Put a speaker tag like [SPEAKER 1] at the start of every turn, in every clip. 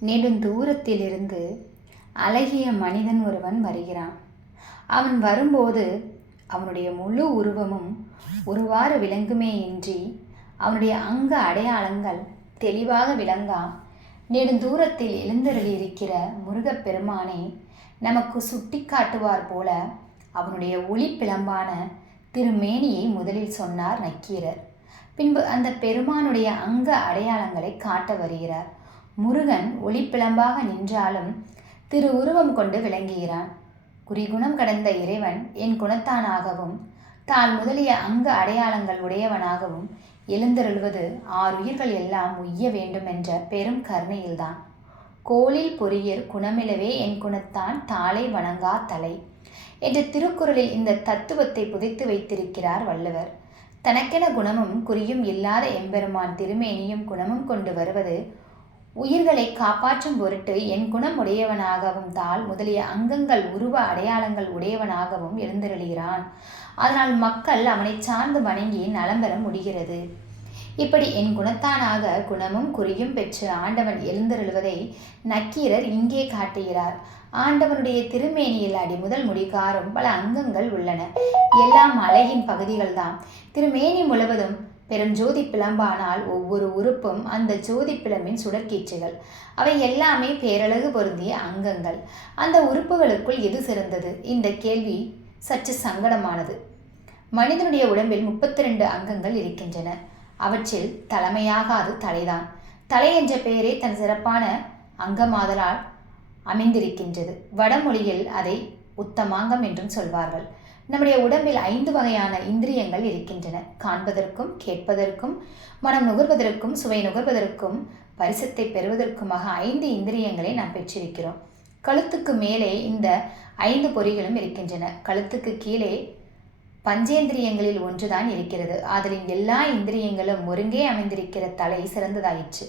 [SPEAKER 1] நெடுந்தூரத்திலிருந்து அழகிய மனிதன் ஒருவன் வருகிறான். அவன் வரும்போது அவனுடைய முழு உருவமும் ஒருவாறு விளங்குமே இன்றி அவனுடைய அங்க அடையாளங்கள் தெளிவாக விளங்கா நெடுந்தூரத்தில் எழுந்தருளியிருக்கிற முருகப்பெருமானை நமக்கு சுட்டி காட்டுவார் போல அவனுடைய ஒளிப்பிளம்பான திருமேனியை முதலில் சொன்னார் நக்கீரர். பின்பு அந்த பெருமானுடைய அங்க அடையாளங்களை காட்ட வருகிறார். முருகன் ஒளிப்பிளம்பாக நின்றாலும் திரு உருவம் கொண்டு விளங்குகிறான். குறிகுணம் கடந்த இறைவன் என் குணத்தானாகவும் தான் முதலிய அங்க அடையாளங்கள் உடையவனாகவும் எழுந்தருள்வது ஆறுயிர்கள் எல்லாம் உய்ய வேண்டும் என்ற பெரும் கருணையில்தான். கோலில் பொறியர் குணமிலவே என் குணத்தான் தாளை வணங்கா தலை என்ற திருக்குறளில் இந்த தத்துவத்தை புதைத்து வைத்திருக்கிறார் வள்ளுவர். தனக்கென குணமும் குறியும் இல்லாத எம்பெருமான் திருமேனியும் குணமும் கொண்டு வருவது உயிர்களை காப்பாற்றும் பொருட்டு என் குணம் உடையவனாகவும் தாள் முதலிய அங்கங்கள் உருவ அடையாளங்கள் உடையவனாகவும் எழுந்தருளுகிறான் அதனால் மக்கள் அவனை சார்ந்து வணங்கி நலம் பெற முடிகிறது. இப்படி என் குணத்தானாக குணமும் குறியும் பெற்று ஆண்டவன் எழுந்தருளுவதை நக்கீரர் இங்கே காட்டுகிறார். ஆண்டவனுடைய திருமேனியில் அடி முதல் முடிகாரும் பல அங்கங்கள் உள்ளன. எல்லாம் அழகின் பகுதிகள்தான் திருமேனி முழுவதும் பெரும் ஜோதி பிளம்பானால் ஒவ்வொரு உறுப்பும் அந்த ஜோதி பிளம்பின் சுடற்கீச்சுகள் அவை எல்லாமே பேரழகு பொருந்திய அங்கங்கள். அந்த உறுப்புகளுக்குள் எது சிறந்தது? இந்த கேள்வி சற்று சங்கடமானது. மனிதனுடைய உடம்பில் முப்பத்தி ரெண்டு அங்கங்கள் இருக்கின்றன. அவற்றில் தலைமையாகாது தலைதான். தலை என்ற பெயரே தன் சிறப்பான அங்கமாதலால் அமைந்திருக்கின்றது. வடமொழியில் அதை உத்தமாங்கம் என்றும் சொல்வார்கள். நம்முடைய உடம்பில் ஐந்து வகையான இந்திரியங்கள் இருக்கின்றன. காண்பதற்கும் கேட்பதற்கும் மனம் நுகர்வதற்கும் சுவை நுகர்வதற்கும் பரிசத்தை பெறுவதற்குமாக ஐந்து இந்திரியங்களை நாம் பெற்றிருக்கிறோம். கழுத்துக்கு மேலே இந்த ஐந்து பொறிகளும் இருக்கின்றன. கழுத்துக்கு கீழே பஞ்சேந்திரியங்களில் ஒன்றுதான் இருக்கிறது. ஆதலின் எல்லா இந்திரியங்களும் ஒருங்கே அமைந்திருக்கிற தலை சிறந்ததாயிற்று.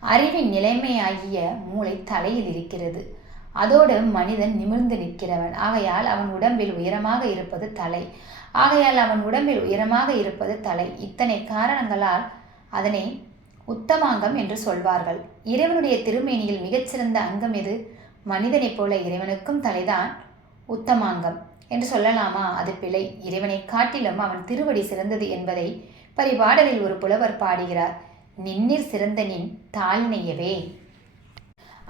[SPEAKER 1] அறிவின் நிலைமையாகிய மூளை தலையில் இருக்கிறது. அதோடு மனிதன் நிமிர்ந்து நிற்கிறவன். ஆகையால் அவன் உடம்பில் உயரமாக இருப்பது தலை. ஆகையால் அவன் உடம்பில் உயரமாக இருப்பது தலை. இத்தனை காரணங்களால் அதனை உத்தமாங்கம் என்று சொல்வார்கள். இறைவனுடைய திருமேனியில் மிகச்சிறந்த அங்கம் எது? மனிதனைப் போல இறைவனுக்கும் தலைதான் உத்தமாங்கம். என்று சொல்லலாமா? அது பிழை. இறைவனை காட்டிலும் அவன் திருவடி சிறந்தது என்பதை பரிபாடலில் ஒரு புலவர் பாடுகிறார். நின்னிற் சிறந்த நின் தாள்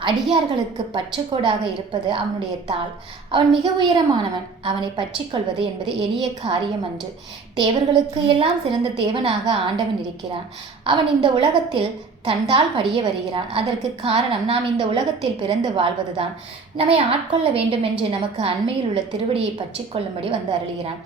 [SPEAKER 1] அடியார்களுக்கு பற்றுக்கோடாக இருப்பது அவனுடைய தாள். அவன் மிக உயரமானவன். அவனை பற்றி கொள்வது என்பது எளிய காரியம் அன்று. தேவர்களுக்கு எல்லாம் சிறந்த தேவனாக ஆண்டவன் இருக்கிறான். அவன் இந்த உலகத்தில் தந்தால் படிய வருகிறான். அதற்கு காரணம் நாம் இந்த உலகத்தில் பிறந்து வாழ்வதுதான். நம்மை ஆட்கொள்ள வேண்டுமென்று நமக்கு அண்மையில் உள்ள திருவடியை பற்றி கொள்ளும்படி வந்து அருளுகிறான்.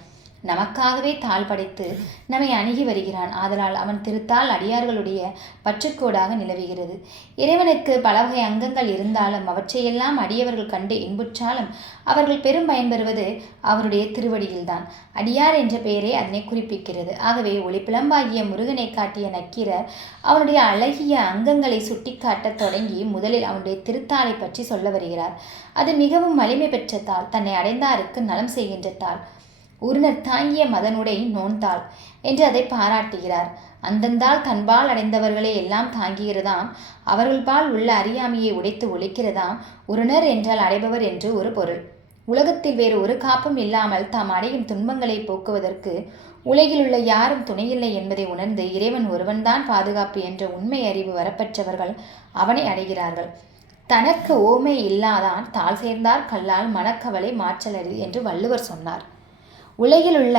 [SPEAKER 1] நமக்காகவே தாழ் படைத்து நம்மை அணுகி வருகிறான். ஆதலால் அவன் திருத்தால் அடியார்களுடைய பற்றுக்கோடாக நிலவுகிறது. இறைவனுக்கு பல வகை அங்கங்கள் இருந்தாலும் அவற்றையெல்லாம் அடியவர்கள் கண்டு இன்புற்றாலும் அவர்கள் பெரும் பயன்பெறுவது அவருடைய திருவடியில்தான். அடியார் என்ற பெயரே அதனை குறிப்பிக்கிறது. ஆகவே ஒளிப்பிளம்பாகிய முருகனை காட்டிய நக்கீரர் அவனுடைய அழகிய அங்கங்களை சுட்டிக்காட்டத் தொடங்கி முதலில் அவனுடைய திருத்தாளை பற்றி சொல்ல வருகிறார். அது மிகவும் வலிமை பெற்ற தாள். தன்னை அடைந்தாருக்கு நலம் செய்கின்ற தாள். உருணர் தாங்கிய மதனுடை நோன்தாள் என்று அதை பாராட்டுகிறார். அந்தந்தால் தன்பால் அடைந்தவர்களே எல்லாம் தாங்குகிறதாம் அவர்கள்பால் உள்ள அறியாமையை உடைத்து ஒழிக்கிறதாம். உருணர் என்றால் அடைபவர் என்று ஒரு பொருள். உலகத்தில் வேறு ஒரு காப்பும் இல்லாமல் தாம் அடையும் துன்பங்களை போக்குவதற்கு உலகில் உள்ள யாரும் துணையில்லை என்பதை உணர்ந்து இறைவன் ஒருவன்தான் பாதுகாப்பு என்ற உண்மை அறிவு வரப்பெற்றவர்கள் அவனை அடைகிறார்கள். தனக்கு ஓமை இல்லாதான் தாள் சேர்ந்தார். கல்லால் மனக்கவலை மாற்றலறி என்று வள்ளுவர் சொன்னார். உலகிலுள்ள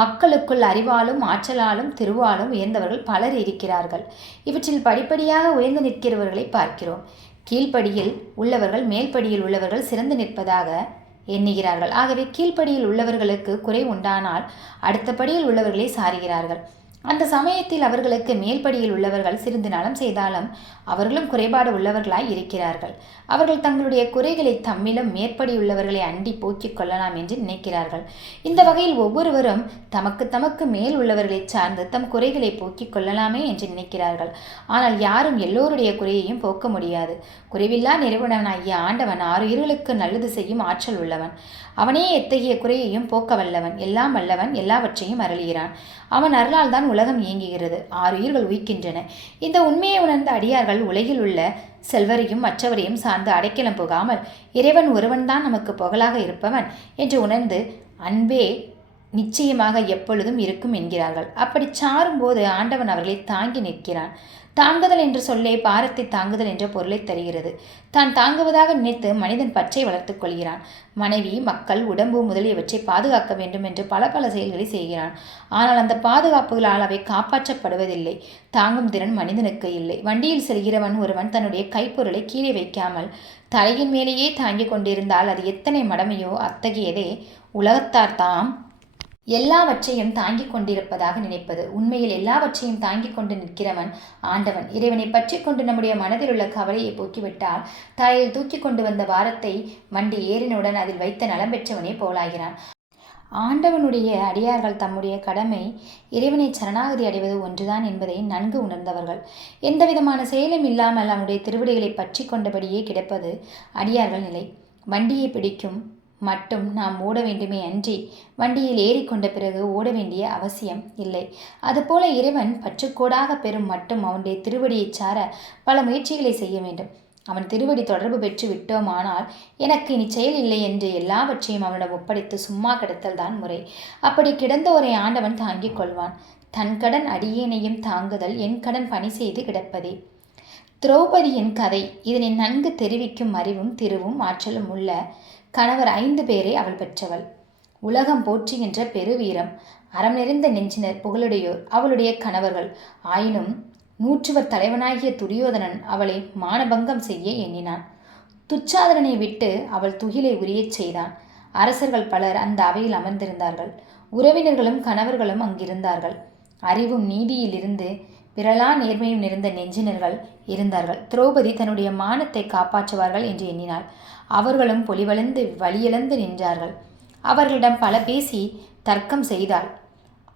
[SPEAKER 1] மக்களுக்குள் அறிவாலும் ஆற்றலாலும் திருவாலும் உயர்ந்தவர்கள் பலர் இருக்கிறார்கள். இவற்றில் படிப்படியாக உயர்ந்து நிற்கிறவர்களை பார்க்கிறோம். கீழ்ப்படியில் உள்ளவர்கள் மேல்படியில் உள்ளவர்கள் சிறந்து நிற்பதாக எண்ணுகிறார்கள். ஆகவே கீழ்ப்படியில் உள்ளவர்களுக்கு குறை உண்டானால் அடுத்த படியில் உள்ளவர்களை சாருகிறார்கள். அந்த சமயத்தில் அவர்களுக்கு மேல்படியில் உள்ளவர்கள் சிறிது நலம் செய்தாலும் அவர்களும் குறைபாடு உள்ளவர்களாய் இருக்கிறார்கள். அவர்கள் தங்களுடைய குறைகளை தம்மிலும் மேற்படி உள்ளவர்களை அண்டி போக்கிக் கொள்ளலாம் என்று நினைக்கிறார்கள். இந்த வகையில் ஒவ்வொருவரும் தமக்கு தமக்கு மேல் உள்ளவர்களை சார்ந்து தம் குறைகளை போக்கிக் கொள்ளலாமே என்று நினைக்கிறார்கள். ஆனால் யாரும் எல்லோருடைய குறையையும் போக்க முடியாது. குறைவில்லா நிறைவுடனாகிய ஆண்டவன் ஆறு இருளுக்கு நல்லது செய்யும் ஆற்றல் உள்ளவன். அவனே எத்தகைய குறையையும் போக்க வல்லவன் எல்லாம் வல்லவன் எல்லாவற்றையும் அருளுகிறான். அவன் அருளால் தான் உலகம் இயங்குகிறது. ஆறு உயிர்கள் உயிக்கின்றன இந்த உண்மையை உணர்ந்த அடியார்கள் உலகில் உள்ள செல்வரையும் மற்றவரையும் சார்ந்து அடைக்கலம் போகாமல் இறைவன் ஒருவன்தான் நமக்கு புகழாக இருப்பவன் என்று உணர்ந்து அன்பே நிச்சயமாக எப்பொழுதும் இருக்கும் என்கிறார்கள். அப்படி சாரும்போது ஆண்டவன் அவர்களை தாங்கி நிற்கிறான். தாங்குதல் என்று சொல்லே பாரத்தை தாங்குதல் என்ற பொருளை தருகிறது. தான் தாங்குவதாக நினைத்து மனிதன் பற்றை வளர்த்துக் கொள்கிறான். மனைவி மக்கள் உடம்பு முதலியவற்றை பாதுகாக்க வேண்டும் என்று பல பல செயல்களை செய்கிறான். ஆனால் அந்த பாதுகாப்புகளால் அவை காப்பாற்றப்படுவதில்லை. தாங்கும் திறன் மனிதனுக்கு இல்லை. வண்டியில் செல்கிறவன் ஒருவன் தன்னுடைய கைப்பொருளை கீழே வைக்காமல் தலையின் மேலேயே தாங்கிக் கொண்டிருந்தால் அது எத்தனை மடமையோ அத்தகையதே. உலகத்தார் தாம் எல்லாவற்றையும் தாங்கிக் கொண்டிருப்பதாக நினைப்பது உண்மையில் எல்லாவற்றையும் தாங்கிக் கொண்டு நிற்கிறவன் ஆண்டவன். இறைவனை பற்றி கொண்டு நம்முடைய மனதில் உள்ள கவலையை போக்கிவிட்டால் தாயில் தூக்கி கொண்டு வந்த வாரத்தை வண்டி ஏறினுடன் அதில் வைத்த நலம் பெற்றவனே போலாகிறான். ஆண்டவனுடைய அடியார்கள் தம்முடைய கடமை இறைவனை சரணாகதி அடைவது ஒன்றுதான் என்பதை நன்கு உணர்ந்தவர்கள். எந்தவிதமான செயலும் இல்லாமல் அவனுடைய திருவிடைகளை பற்றி கொண்டபடியே கிடப்பது அடியார்கள் நிலை. வண்டியை பிடிக்கும் மட்டும் நாம் ஓட வேண்டுமே அன்றி வண்டியில் ஏறிக்கொண்ட பிறகு ஓட வேண்டிய அவசியம் இல்லை. அதுபோல இறைவன் பற்றுக்கோடாக பெறும் மட்டும் அவனுடைய திருவடியைச் சார பல முயற்சிகளை செய்ய வேண்டும். அவன் திருவடி தொடர்பு பெற்று விட்டோமானால் எனக்கு இனி செயல் இல்லை என்று எல்லாவற்றையும் அவனிடம் ஒப்படைத்து சும்மா கிடத்தல் தான் முறை. அப்படி கிடந்த ஆண்டவன் தாங்கிக் கொள்வான். தன் கடன் அடியேனையும் தாங்குதல் என் கடன் பணி செய்து கிடப்பதே. திரௌபதியின் கதை இதனை நன்கு தெரிவிக்கும் அறிவும் திருவும் ஆற்றலும் உள்ள கணவர் ஐந்து பேரை அவள் பெற்றவள். உலகம் போற்றுகின்ற பெருவீரம் அறம் நிறைந்த நெஞ்சினர் புகழுடையோர் அவளுடைய கணவர்கள். ஆயினும் நூற்றுவர் தலைவனாகிய துரியோதனன் அவளை மானபங்கம் செய்ய எண்ணினான். துச்சாதனனை விட்டு அவள் துகிலை உரியச் செய்தான். அரசர்கள் பலர் அந்த அவையில் அமர்ந்திருந்தார்கள். உறவினர்களும் கணவர்களும் அங்கிருந்தார்கள். அறிவும் நீதியிலிருந்து விரலா நேர்மையும் நிறைந்த நெஞ்சினர்கள் இருந்தார்கள். திரௌபதி தன்னுடைய மானத்தை காப்பாற்றுவார்கள் என்று எண்ணினாள். அவர்களும் பொலிவளந்து வழியிழந்து நின்றார்கள். அவர்களிடம் பல பேசி தர்க்கம் செய்தாள்.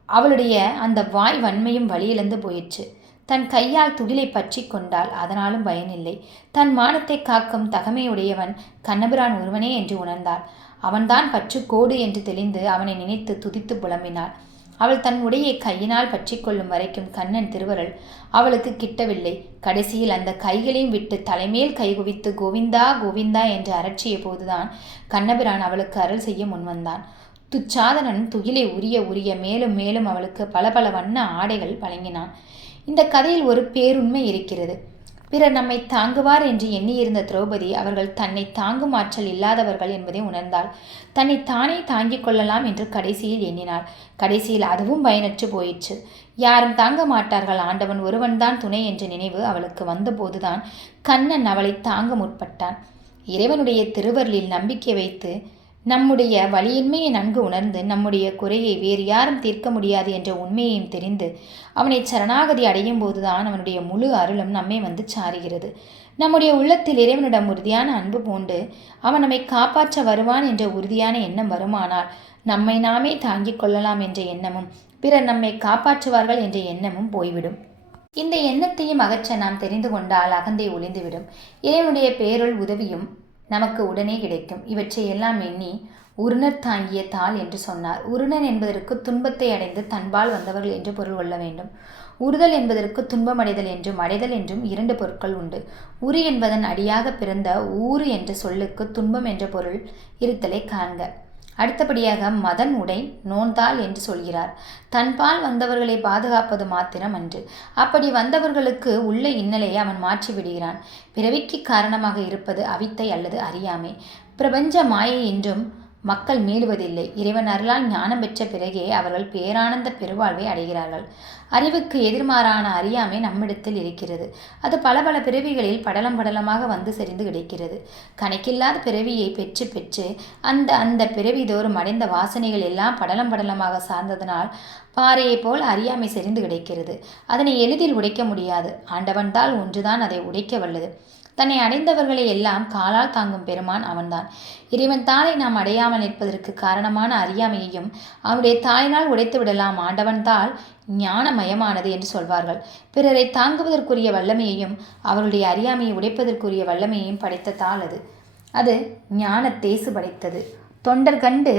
[SPEAKER 1] அவளுடைய அந்த வாய் வன்மையும் வழியிழந்து போயிற்று. தன் கையால் துகிலை பற்றி கொண்டால் அதனாலும் பயனில்லை. தன் மானத்தை காக்கும் தகமையுடையவன் கண்ணபிரான் ஒருவனே என்று உணர்ந்தாள். அவன்தான் பற்றுக்கோடு என்று தெளிந்து அவனை நினைத்து துதித்து புலம்பினாள். அவள் தன் உடையை கையினால் பற்றி கொள்ளும் வரைக்கும் கண்ணன் திருவருள் அவளுக்கு கிட்டவில்லை. கடைசியில் அந்த கைகளையும் விட்டு தலைமேல் கைகுவித்து கோவிந்தா கோவிந்தா என்று அரற்றிய போதுதான் கண்ணபிரான் அவளுக்கு அருள் செய்ய முன்வந்தான் துச்சாதனன் துகிலை உரிய உரிய மேலும் மேலும் அவளுக்கு பல பல வண்ண ஆடைகள் வழங்கினான். இந்த கதையில் ஒரு பேருண்மை இருக்கிறது. பிறர் நம்மை தாங்குவார் என்று எண்ணியிருந்த திரௌபதி அவர்கள் தன்னை தாங்கும் ஆற்றல் இல்லாதவர்கள் என்பதை உணர்ந்தாள். தன்னை தானே தாங்கிக் கொள்ளலாம் என்று கடைசியில் எண்ணினாள். கடைசியில் அதுவும் பயனற்று போயிற்று. யாரும் தாங்க மாட்டார்கள். ஆண்டவன் ஒருவன்தான் துணை என்ற நினைவு அவளுக்கு வந்தபோதுதான் கண்ணன் அவளை தாங்க முற்பட்டான். இறைவனுடைய திருவருளில் நம்பிக்கை வைத்து நம்முடைய வலியின்மையை நன்கு உணர்ந்து நம்முடைய குறையை வேறு யாரும் தீர்க்க முடியாது என்ற உண்மையையும் தெரிந்து அவனை சரணாகதி அடையும் போதுதான் அவனுடைய முழு அருளும் நம்மை வந்து சாருகிறது. நம்முடைய உள்ளத்தில் இறைவனிடம் உறுதியான அன்பு பூண்டு அவன் நம்மை காப்பாற்ற வருவான் என்ற உறுதியான எண்ணம் வருமானால் நம்மை நாமே தாங்கிக் கொள்ளலாம் என்ற எண்ணமும் பிறர் நம்மை காப்பாற்றுவார்கள் என்ற எண்ணமும் போய்விடும். இந்த எண்ணத்தையும் அகற்ற நாம் தெரிந்து கொண்டால் அகந்தை ஒளிந்துவிடும். இறைவனுடைய பேருள் உதவியும் நமக்கு உடனே கிடைக்கும். இவற்றை எல்லாம் எண்ணி உருணர் தாங்கிய தாள் என்று சொன்னார். உருணன் என்பதற்கு துன்பத்தை அடைந்து தன்பால் வந்தவர்கள் என்று பொருள் கொள்ள வேண்டும். உறுதல் என்பதற்கு துன்பமடைதல் என்றும் அடைதல் என்றும் இரண்டு பொருட்கள் உண்டு. உரு என்பதன் அடியாக பிறந்த ஊறு என்ற சொல்லுக்கு துன்பம் என்ற பொருள் இருத்தலை காண்க அடுத்தபடியாக மதன் உடை நோன்தாள் என்று சொல்கிறார். தன்பால் வந்தவர்களை பாதுகாப்பது மாத்திரம் அன்று. அப்படி வந்தவர்களுக்கு உள்ள இன்னலையை அவன் மாற்றி விடுகிறான். பிறவிக்கு காரணமாக இருப்பது அவித்தை அல்லது அறியாமை. பிரபஞ்ச மாயை என்றும் மக்கள் மீளுவதில்லை. இறைவன் அருளால் ஞானம் பெற்ற பிறகே அவர்கள் பேரானந்த பெருவாழ்வை அடைகிறார்கள். அறிவுக்கு எதிர்மாறான அறியாமை நம்மிடத்தில் இருக்கிறது. அது பல பல பிறவிகளில் படலம் படலமாக வந்து செறிந்து கிடைக்கிறது. கணக்கில்லாத பிறவியை பெற்று பெற்று அந்த அந்த பிறவி தோறும் அடைந்த வாசனைகள் எல்லாம் படலம் படலமாக சார்ந்ததனால் பாறையைப் போல் அறியாமை செறிந்து கிடைக்கிறது. அதனை எளிதில் உடைக்க முடியாது. ஆண்டவன்தால் ஒன்றுதான் அதை உடைக்க வல்லது. தன்னை அடைந்தவர்களை எல்லாம் காலால் தாங்கும் பெருமான் அவன்தான். இறைவன் தாளை நாம் அடையாமல் நிற்பதற்கு காரணமான அறியாமையையும் அவனுடைய தாயினால் உடைத்து விடலாம் ஆண்டவன் தாள் ஞானமயமானது என்று சொல்வார்கள். பிறரை தாங்குவதற்குரிய வல்லமையையும் அவருடைய அறியாமையை உடைப்பதற்குரிய வல்லமையையும் படைத்த தாள் அது. அது ஞான தேசு படைத்தது தொண்டர் கண்டு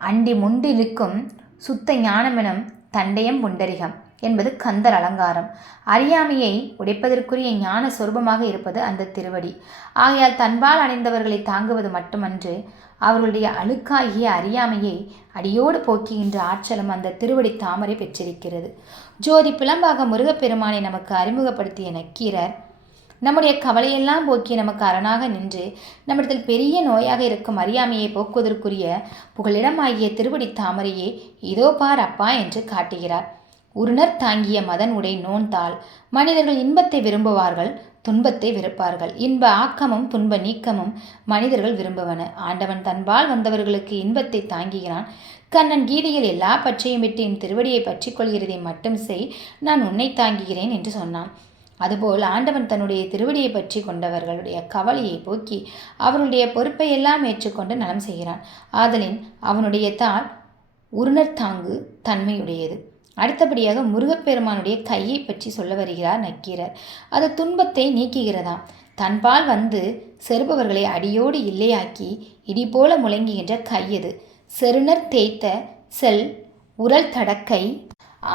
[SPEAKER 1] அண்டி முண்டிருக்கும் சுத்த ஞானமெனும் தண்டையம் புண்டரிகம். என்பது கந்தர் அலங்காரம். அறியாமையை உடைப்பதற்குரிய ஞான சொரூபமாக இருப்பது அந்த திருவடி. ஆகையால் தன்பால் அடைந்தவர்களை தாங்குவது மட்டுமன்று அவர்களுடைய அழுக்காகிய அறியாமையை அடியோடு போக்குகின்ற ஆற்றலும் அந்த திருவடி தாமரை பெற்றிருக்கிறது. ஜோதி பிளம்பாக முருகப்பெருமானை நமக்கு அறிமுகப்படுத்திய நக்கீரர் நம்முடைய கவலையெல்லாம் போக்கி நமக்கு அரணாக நின்று நம்மிடத்தில் பெரிய நோயாக இருக்கும் அறியாமையை போக்குவதற்குரிய புகலிடமாகிய திருவடி தாமரையே இதோ பார் அப்பா என்று காட்டுகிறார். உருணர் தாங்கிய மதன் உடை நோன்தால் மனிதர்கள் இன்பத்தை விரும்புவார்கள் துன்பத்தை வெறுப்பார்கள். இன்ப ஆக்கமும் துன்ப நீக்கமும் மனிதர்கள் விரும்புவன. ஆண்டவன் தன்பால் வந்தவர்களுக்கு இன்பத்தை தாங்குகிறான். கண்ணன் கீதையில் எல்லா பற்றையும் விட்டு என் திருவடியை பற்றி கொள்கிறதை மட்டும் செய் நான் உன்னை தாங்குகிறேன் என்று சொன்னான். அதுபோல் ஆண்டவன் தன்னுடைய திருவடியை பற்றி கொண்டவர்களுடைய கவலையை போக்கி அவருடைய பொறுப்பை எல்லாம் ஏற்றுக்கொண்டு நலம் செய்கிறான். ஆதலின் அவனுடைய தாள் உருணர் தாங்கு தன்மையுடையது. அடுத்தபடியாக முருகப்பெருமானுடைய கையை பற்றி சொல்ல வருகிறார் நக்கீரர். அது துன்பத்தை நீக்குகிறதாம் தன்பால் வந்து செருபவர்களை அடியோடு இல்லையாக்கி இடி போல முழங்குகின்ற கையது செருணர் தேய்த்த செல் உரல் தடக்கை.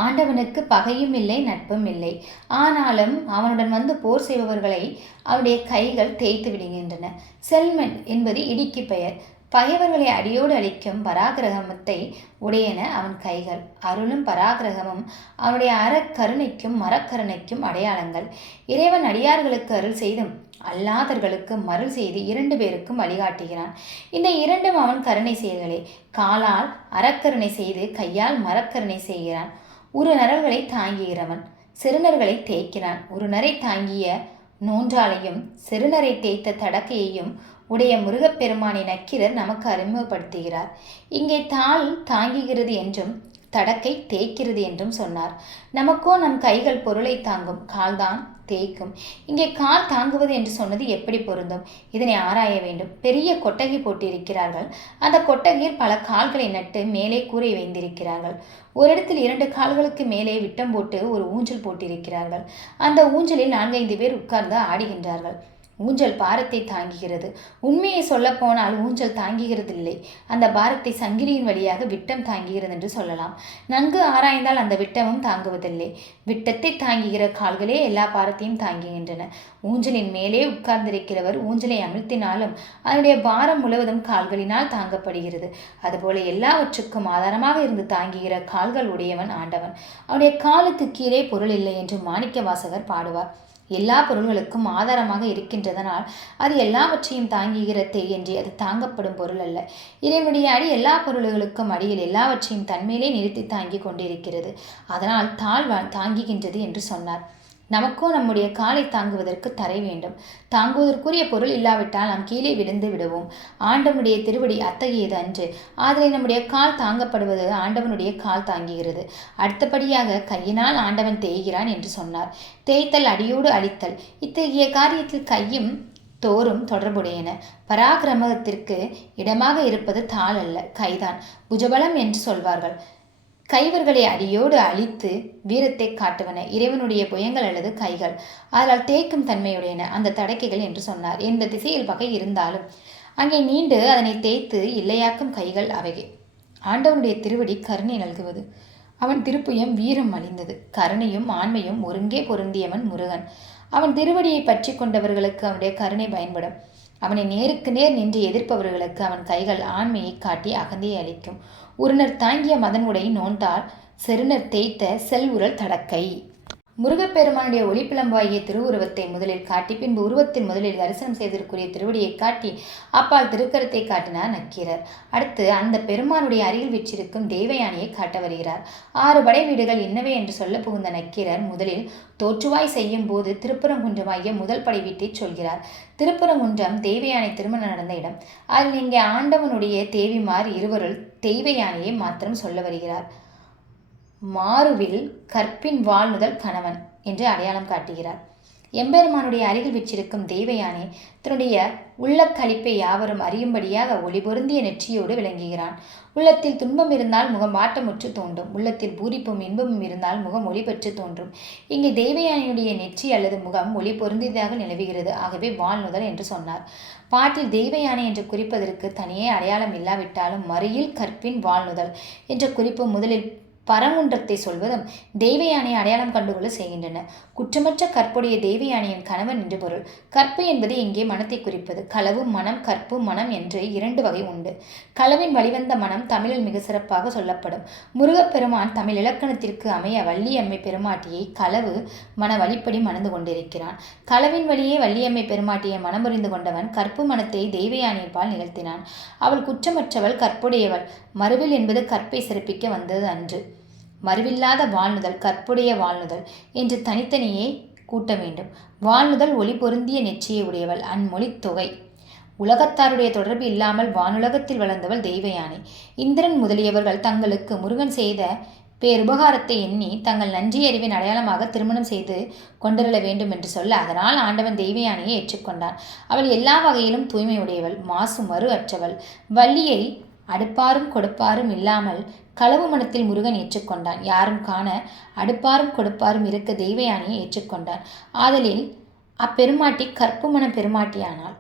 [SPEAKER 1] ஆண்டவனுக்கு பகையும் இல்லை நட்பும் இல்லை. ஆனாலும் அவனுடன் வந்து போர் செய்பவர்களை அவனுடைய கைகள் தேய்த்து விடுகின்றன. செல்மன் என்பது இடிக்கு பெயர். பகைவர்களை அடியோடு அழிக்கும் பராகிரகமத்தை உடையன அவன் கைகள். அருளும் பராகிரகமும் அவனுடைய அறக்கருணைக்கும் மரக்கருணைக்கும் அடையாளங்கள். இறைவன் அடியார்களுக்கு அருள் செய்தும் அல்லாதர்களுக்கு மருள் செய்து இரண்டு பேருக்கும் வழிகாட்டுகிறான். இந்த இரண்டும் அவன் கருணை செயல்களே. காலால் அறக்கருணை செய்து கையால் மரக்கருணை செய்கிறான். ஒரு நரல்களை தாங்குகிறவன் சிறுநர்களை தேய்க்கிறான். ஒரு நரை தாங்கிய நோன்றாலையும் சிறுநரை தேய்த்த தடக்கையையும் உடைய முருகப்பெருமானை நக்கீரர் நமக்கு அறிமுகப்படுத்துகிறார். இங்கே தாள் தாங்குகிறது என்றும் தடக்கை தேய்க்கிறது என்றும் சொன்னார். நமக்கோ நம் கைகள் பொருளை தாங்கும் கால்தான் தேய்க்கும். இங்கே கால் தாங்குவது என்று சொன்னது எப்படி பொருந்தும்? இதனை ஆராய வேண்டும். பெரிய கொட்டகை போட்டிருக்கிறார்கள். அந்த கொட்டகையில் பல கால்களை நட்டு மேலே கூரை வைந்திருக்கிறார்கள் ஒரு இடத்தில் இரண்டு கால்களுக்கு மேலே விட்டம் போட்டு ஒரு ஊஞ்சல் போட்டிருக்கிறார்கள். அந்த ஊஞ்சலில் நான்கைந்து பேர் உட்கார்ந்து ஆடுகின்றார்கள். ஊஞ்சல் பாரத்தை தாங்குகிறது. உண்மையை சொல்லப்போனால் ஊஞ்சல் தாங்குகிறதில்லை. அந்த பாரத்தை சங்கிலியின் வழியாக விட்டம் தாங்குகிறது என்று சொல்லலாம். நன்கு ஆராய்ந்தால் அந்த விட்டமும் தாங்குவதில்லை. விட்டத்தை தாங்குகிற கால்களே எல்லா பாரத்தையும் தாங்குகின்றன. ஊஞ்சலின் மேலே உட்கார்ந்திருக்கிறவர் ஊஞ்சலை அமிழ்த்தினாலும் அதனுடைய பாரம் முழுவதும் கால்களினால் தாங்கப்படுகிறது. அதுபோல எல்லாவற்றுக்கும் ஆதாரமாக இருந்து தாங்குகிற கால்கள் உடையவன் ஆண்டவன். அவனுடைய காலுக்கு கீழே பொருள் இல்லை என்று மாணிக்க வாசகர் பாடுவார். எல்லா பொருள்களுக்கும் ஆதாரமாக இருக்கின்றதனால் அது எல்லாவற்றையும் தாங்குகிற என்று அது தாங்கப்படும் பொருள் அல்ல. இறைவனுடைய அடி எல்லா பொருள்களுக்கும் அடியில் எல்லாவற்றையும் தன்மையிலே நிறுத்தி தாங்கி கொண்டிருக்கிறது. அதனால் தாழ் தாங்குகின்றது என்று சொன்னார். நமக்கோ நம்முடைய காலை தாங்குவதற்கு தரை வேண்டும். தாங்குவதற்குரிய பொருள் இல்லாவிட்டால் நாம் கீழே விழுந்து விடுவோம். ஆண்டவனுடைய திருவடி அத்தகையது அன்று. ஆதலை நம்முடைய கால் தாங்கப்படுவது ஆண்டவனுடைய கால் தாங்குகிறது. அடுத்தபடியாக கையினால் ஆண்டவன் தேய்கிறான் என்று சொன்னார். தேய்த்தல் அடியோடு அழித்தல் இத்தகைய காரியத்தில் கையும் தோறும் தொடர்புடையன. பராக்கிரமத்திற்கு இடமாக இருப்பது தாள் அல்ல கைதான். புஜபலம் என்று சொல்வார்கள். கைவர்களை அடியோடு அழித்து வீரத்தை காட்டுவன இறைவனுடைய புயங்கள் அல்லது கைகள். அதனால் தேய்க்கும் தன்மையுடையன அந்த தடக்கைகள் என்று சொன்னார். எந்த திசையில் பகை இருந்தாலும் அங்கே நீண்டு அதனை தேய்த்து இல்லையாக்கும் கைகள் அவைகை ஆண்டவனுடைய திருவடி கருணை நல்குவது. அவன் திருப்புயம் வீரம் அழிந்தது. கருணையும் ஆண்மையும் ஒருங்கே பொருந்தியவன் முருகன். அவன் திருவடியை பற்றி கொண்டவர்களுக்கு அவனுடைய கருணை பயன்படும். அவனை நேருக்கு நேர் நின்று எதிர்ப்பவர்களுக்கு அவன் கைகள் ஆண்மையை காட்டி அகந்தையை அளிக்கும். உருணர் தாங்கிய மதன் உடை செருணர் தேய்த்த செல் உரல் தடக்கை. முருகப்பெருமானுடைய ஒளிப்பிளம்பாகிய திருவுருவத்தை முதலில் காட்டி பின்பு உருவத்தின் முதலில் தரிசனம் செய்ததற்குரிய திருவடியை காட்டி அப்பால் திருக்கரத்தை காட்டினார் நக்கீரர். அடுத்து அந்த பெருமானுடைய அருகில் விற்றிருக்கும் தேவயானையை காட்ட வருகிறார். ஆறு படை வீடுகள் என்னவே என்று சொல்ல புகுந்த நக்கீரர் முதலில் தோற்றுவாய் செய்யும் போது திருப்பரங்குன்றமாகிய முதல் படை வீட்டை சொல்கிறார். திருப்பரங்குன்றம் தேவயானை திருமணம் நடந்த இடம். அதில் இங்கே ஆண்டவனுடைய தேவிமார் இருவருள் தெய்வயானையை மாத்திரம் சொல்ல வருகிறார். மாறுவில் கற்பின் வாழ்நுதல் கணவன் என்று அடையாளம் காட்டுகிறார். எம்பெருமானுடைய அருகில் வச்சிருக்கும் தெய்வயானே தன்னுடைய உள்ள கழிப்பை யாவரும் அறியும்படியாக ஒளி பொருந்திய நெற்றியோடு விளங்குகிறான். உள்ளத்தில் துன்பம் இருந்தால் முகம் ஆட்டமுற்று தோன்றும். உள்ளத்தில் பூரிப்பும் இன்பமும் இருந்தால் முகம் ஒளி பெற்று தோன்றும். இங்கே தெய்வயானையுடைய நெற்றி அல்லது முகம் ஒளி பொருந்தியதாக நிலவுகிறது. ஆகவே வாழ்நுதல் என்று சொன்னார். பாட்டில் தெய்வயானை என்று குறிப்பதற்கு தனியே அடையாளம் இல்லாவிட்டாலும் மறியில் கற்பின் வாழ்நுதல் என்ற குறிப்பு முதலில் பரங்குன்றத்தை சொல்வதும் தெய்வயானை அடையாளம் கண்டுகொள்ள செய்கின்றன. குற்றமற்ற கற்புடைய தெய்வயானையின் கணவன் என்று பொருள். கற்பு என்பது இங்கே மனத்தை குறிப்பது? களவு மனம் கற்பு மனம் என்று இரண்டு வகை உண்டு. களவின் வழிவந்த மனம் தமிழில் மிக சிறப்பாக சொல்லப்படும். முருகப்பெருமான் தமிழ் இலக்கணத்திற்கு அமைய வள்ளியம்மை பெருமாட்டியை களவு மன வழிப்படி மணந்து கொண்டிருக்கிறான். களவின் வழியே வள்ளியம்மை பெருமாட்டியை மனமுறிந்து கொண்டவன் கற்பு மனத்தை தெய்வயானையின் பால் நிகழ்த்தினான். அவள் குற்றமற்றவள் கற்புடையவள். மறுவில் என்பது கற்பை சிறப்பிக்க வந்தது அன்று. மறுவில்லாத வாழ்நுதல் கற்புடைய வாழ்நுதல் என்று தனித்தனியே கூட்ட வேண்டும். வாழ்நுதல் ஒளி பொருந்திய நெற்றியை உடையவள். அன்மொழித் தொகை. உலகத்தாருடைய தொடர்பு இல்லாமல் வானுலகத்தில் வளர்ந்தவள் தெய்வயானை. இந்திரன் முதலியவர்கள் தங்களுக்கு முருகன் செய்த பேருபகாரத்தை எண்ணி தங்கள் நன்றியறிவின் அடையாளமாக திருமணம் செய்து கொண்டிருள வேண்டும் என்று சொல்ல அதனால் ஆண்டவன் தெய்வயானையை ஏற்றுக்கொண்டான். அவள் எல்லா வகையிலும் தூய்மையுடையவள். மாசு மறு அற்றவள். வள்ளியை அடுப்பாரும் கொடுப்பாரும் இல்லாமல் களவு மனத்தில் முருகன் ஏற்றுக்கொண்டான். யாரும் காண அடுப்பாரும் கொடுப்பாரும் இருக்க தெய்வயானியை ஏற்றுக்கொண்டான். ஆதலில் அப்பெருமாட்டி கற்புமண பெருமாட்டியானாள்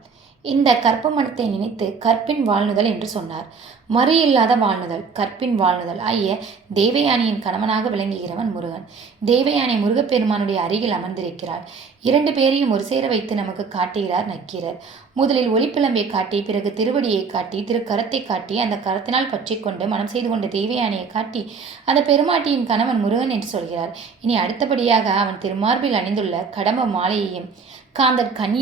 [SPEAKER 1] இந்த கற்ப மனத்தை நினைத்து கற்பின் வாழ்நுதல் என்று சொன்னார். மறு இல்லாத வாழ்நுதல் கற்பின் வாழ்நுதல் ஆகிய தேவயானியின் கணவனாக விளங்குகிறவன் முருகன். தேவயானை முருகப்பெருமானுடைய அருகில் அமர்ந்திருக்கிறாள் இரண்டு பேரையும் ஒரு சேர வைத்து நமக்கு காட்டுகிறார் நக்கீரர். முதலில் ஒளிப்பிளம்பை காட்டி பிறகு திருவடியை காட்டி திருக்கரத்தை காட்டி அந்த கரத்தினால் பற்றி கொண்டு மனம் செய்து கொண்ட தேவயானையை காட்டி அந்த பெருமாட்டியின் கணவன் முருகன் என்று சொல்கிறார். இனி அடுத்தபடியாக அவன் திருமார்பில் அணிந்துள்ள கடம்ப மாலையையும் காந்தர் கனி